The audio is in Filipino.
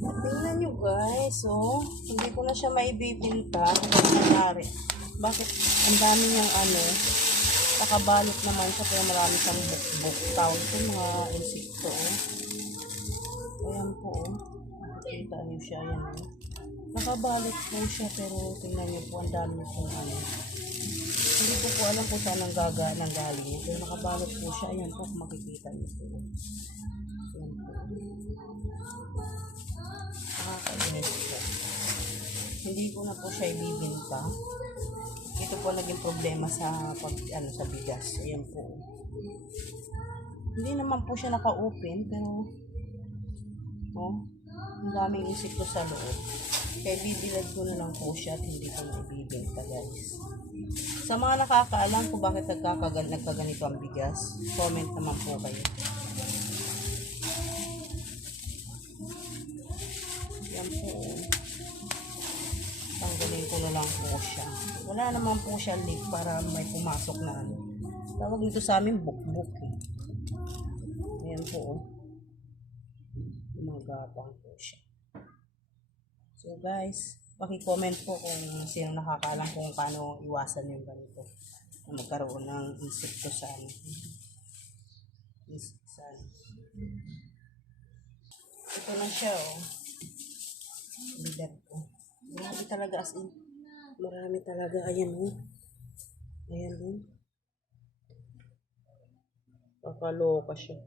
Tingnan nyo guys, oh. Hindi ko na siya maibibinta. Ano nangyari? Bakit ang dami niyang ano, nakabalot naman siya pero marami siyang bukbuk. Tawag ito mga insekto, oh. Ayan po, oh. Nakikita niyo siya, ayan, oh. Nakabalot po siya pero tingnan niyo po, ang dami pong ano. Hindi ko po alam kung saan ang galing. Pero nakabalot po siya, ayan po, makikita niyo po. Ayan po. Nakakainis po. Hindi ko na po siya ibibinta. Ito po naging problema sa sa bigas. Ayan po. Hindi naman po siya naka-open pero ang daming insekto sa loob. Kaya bibilad ko na lang po siya at hindi ko na ibibinta guys. Sa mga nakakaalam kung bakit nagkaganito ang bigas, comment naman po kayo. Yan po. Tanggalin ko na lang po siya. Wala naman po siya leak para may pumasok na ano. Tawag nito sa amin bukbuk eh. Ayan po. Gumagapang po siya. So guys, paki-comment po kung sino nakakaalam kung paano iwasan yung ganito. Na magkaroon ng insekto sa ano. Ito na siya oh. Bigat po. Marami talaga as in. Marami talaga. Ayan oh. Ayan oh. Kakaloka siya.